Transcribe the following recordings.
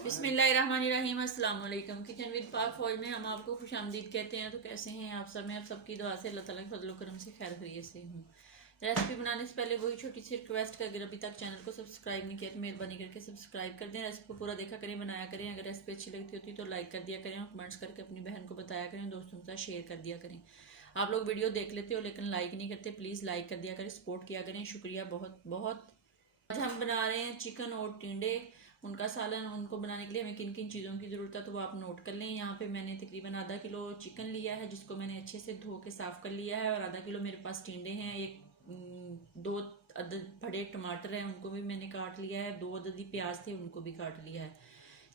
बिस्मिल्लाहिर्रहमानिर्रहीम। अस्सलाम वालेकुम। किचन विद पाक फौज में हम आपको खुशामदीद कहते हैं। तो कैसे हैं आप सब? मैं आप सबकी दुआ से अल्लाह ताला के फजल करम से खैर खैरियत से हूँ। रेसिपी बनाने से पहले वही छोटी सी रिक्वेस्ट का, अगर अभी तक चैनल को सब्सक्राइब नहीं किया तो मेहरबानी करके सब्सक्राइब कर दें। रेसिपी को पूरा देखा करें, बनाया करें। अगर रेसिपी अच्छी लगती होती तो लाइक कर दिया करें और कमेंट्स करके अपनी बहन को बताया करें, दोस्तों के साथ शेयर कर दिया करें। आप लोग वीडियो देख लेते हो लेकिन लाइक नहीं करते, प्लीज़ लाइक कर दिया करें, सपोर्ट किया करें, शुक्रिया बहुत बहुत। आज हम बना रहे हैं चिकन और टिंडे, उनका सालन। उनको बनाने के लिए हमें किन किन चीज़ों की ज़रूरत है तो वो आप नोट कर लें। यहाँ पे मैंने तकरीबन आधा किलो चिकन लिया है जिसको मैंने अच्छे से धो के साफ़ कर लिया है, और आधा किलो मेरे पास टिंडे हैं। दो अदद बड़े टमाटर हैं, उनको भी मैंने काट लिया है। 2 अददी प्याज थे, उनको भी काट लिया है।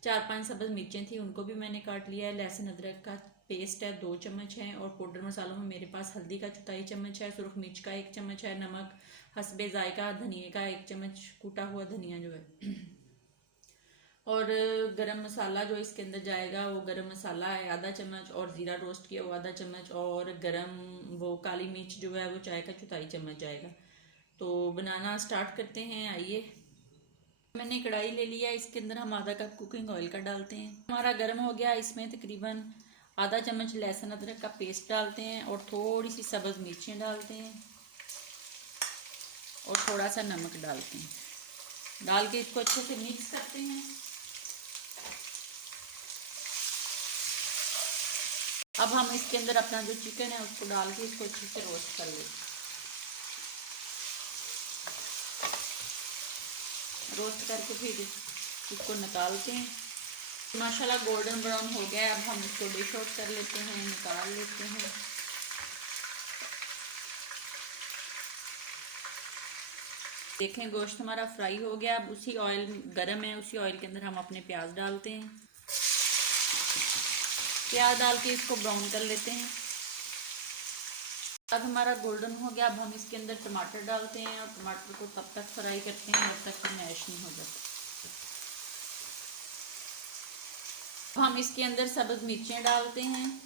4-5 सब्ज़ मिर्चें थी, उनको भी मैंने काट लिया है। लहसुन अदरक का पेस्ट है 2 चम्मच है। और पाउडर मसालों में मेरे पास हल्दी का 1/4 चम्मच है, सुरख मिर्च का 1 चम्मच है, नमक हस्बे जायका, धनिया का 1 चम्मच, कूटा हुआ धनिया जो है। और गरम मसाला जो इसके अंदर जाएगा वो गरम मसाला है आधा चम्मच, और ज़ीरा रोस्ट किया हुआ आधा चम्मच, और गरम वो काली मिर्च जो है वो चाय का 1/4 चम्मच जाएगा। तो बनाना स्टार्ट करते हैं, आइए। मैंने कढ़ाई ले लिया, इसके अंदर हम आधा कप कुकिंग ऑयल का डालते हैं। हमारा गर्म हो गया, इसमें तकरीबन आधा चम्मच लहसुन अदरक का पेस्ट डालते हैं, और थोड़ी सी सब्ज़ मिर्चें डालते हैं, और थोड़ा सा नमक डालते हैं। डाल के इसको अच्छे से मिक्स करते हैं। अब हम इसके अंदर अपना जो चिकन है उसको डाल के इसको अच्छे से रोस्ट कर लेते हैं। रोस्ट करके फिर इसको निकालते हैं। माशाल्लाह गोल्डन ब्राउन हो गया है। अब हम इसको डिश आउट कर लेते हैं, निकाल लेते हैं। देखें गोश्त हमारा फ्राई हो गया। अब उसी ऑयल गरम है, उसी ऑयल के अंदर हम अपने प्याज डालते हैं। प्याज डाल के इसको ब्राउन कर लेते हैं। अब हमारा गोल्डन हो गया। अब हम इसके अंदर टमाटर डालते हैं, और टमाटर को तब तक फ्राई करते हैं जब तक कि मैश नहीं हो जाता। हम इसके अंदर सब्ज मिर्चें डालते हैं,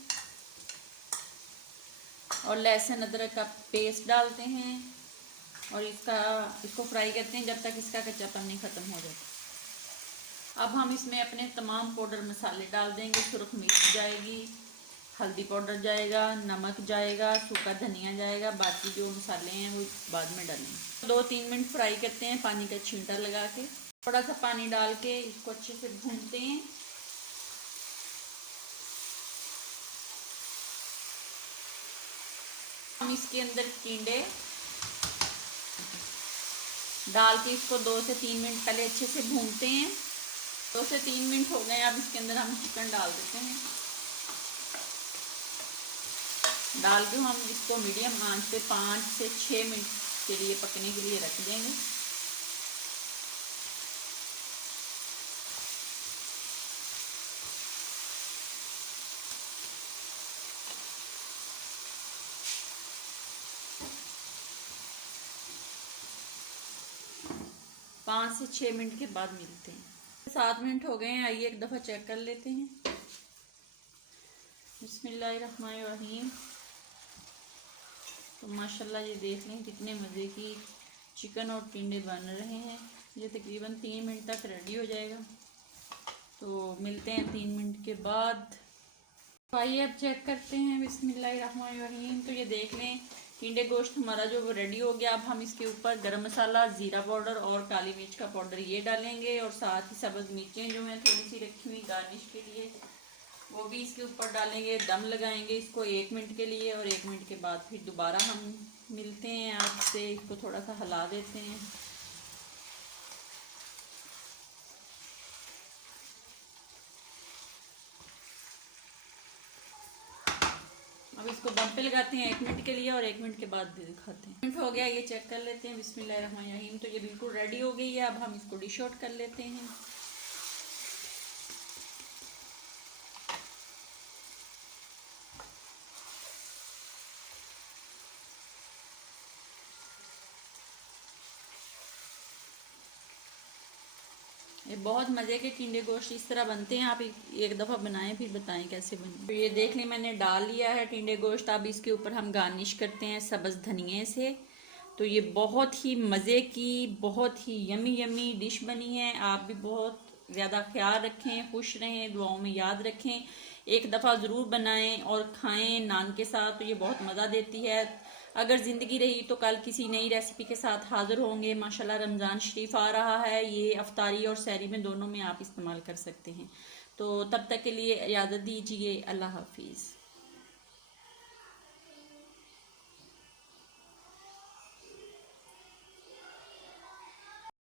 और लहसुन अदरक का पेस्ट डालते हैं, और इसको फ्राई करते हैं जब तक इसका कच्चापन नहीं ख़त्म हो जाता। अब हम इसमें अपने तमाम पाउडर मसाले डाल देंगे। सुरख मिर्च जाएगी, हल्दी पाउडर जाएगा, नमक जाएगा, सूखा धनिया जाएगा, बाकी जो मसाले हैं वो बाद में डालेंगे। 2-3 मिनट फ्राई करते हैं पानी का छींटा लगा के। थोड़ा सा पानी डाल के इसको अच्छे से भूनते हैं। हम इसके अंदर टिंडे डाल के इसको 2 से 3 मिनट पहले अच्छे से भूनते हैं। 2 से 3 मिनट हो गए। अब इसके अंदर हम चिकन डाल देते हैं। डाल के हम इसको मीडियम आंच पे 5 से 6 मिनट के लिए पकने के लिए रख देंगे। पाँच से 6 मिनट के बाद मिलते हैं। 7 मिनट हो गए हैं, आइए एक दफ़ा चेक कर लेते हैं। बिस्मिल्लाहिर्रहमानिर्रहीम। तो माशाल्लाह ये देख लें कितने मज़े की चिकन और टिंडे बन रहे हैं। ये तकरीबन 3 मिनट तक रेडी हो जाएगा। तो मिलते हैं 3 मिनट के बाद। तो आइए अब चेक करते हैं। बिस्मिल्लाहिर्रहमानिर्रहीम। तो ये देख लें टिंडे गोश्त हमारा जो वो रेडी हो गया। अब हम इसके ऊपर गरम मसाला, ज़ीरा पाउडर और काली मिर्च का पाउडर ये डालेंगे, और साथ ही सब्ज़ मिर्चें जो हैं थोड़ी सी रखी हुई गार्निश के लिए वो भी इसके ऊपर डालेंगे। दम लगाएंगे इसको 1 मिनट के लिए, और 1 मिनट के बाद फिर दोबारा हम मिलते हैं आपसे। इसको थोड़ा सा हिला देते हैं। अब इसको दम पे लगाते हैं 1 मिनट के लिए, और 1 मिनट के बाद भी दिखाते हैं। मिनट हो गया, ये चेक कर लेते हैं। बिस्मिल्लाहिर्रहमानिर्रहीम। तो ये बिल्कुल रेडी हो गई है। अब हम इसको डिश आउट कर लेते हैं। ये बहुत मज़े के टिंडे गोश्त इस तरह बनते हैं। आप एक दफ़ा बनाएं फिर बताएं कैसे बने। तो ये देख लें मैंने डाल लिया है टिंडे गोश्त। अब इसके ऊपर हम गार्निश करते हैं सब्ज़ धनिए से। तो ये बहुत ही मज़े की, बहुत ही यमी यमी डिश बनी है। आप भी बहुत ज़्यादा ख्याल रखें, खुश रहें, दुआओं में याद रखें। एक दफ़ा ज़रूर बनाएं और खाएं नान के साथ, तो ये बहुत मज़ा देती है। अगर ज़िंदगी रही तो कल किसी नई रेसिपी के साथ हाज़िर होंगे। माशाल्लाह रमज़ान शरीफ आ रहा है, ये अफ्तारी और सहरी में दोनों में आप इस्तेमाल कर सकते हैं। तो तब तक के लिए इजाज़त दीजिए। अल्लाह हाफिज़।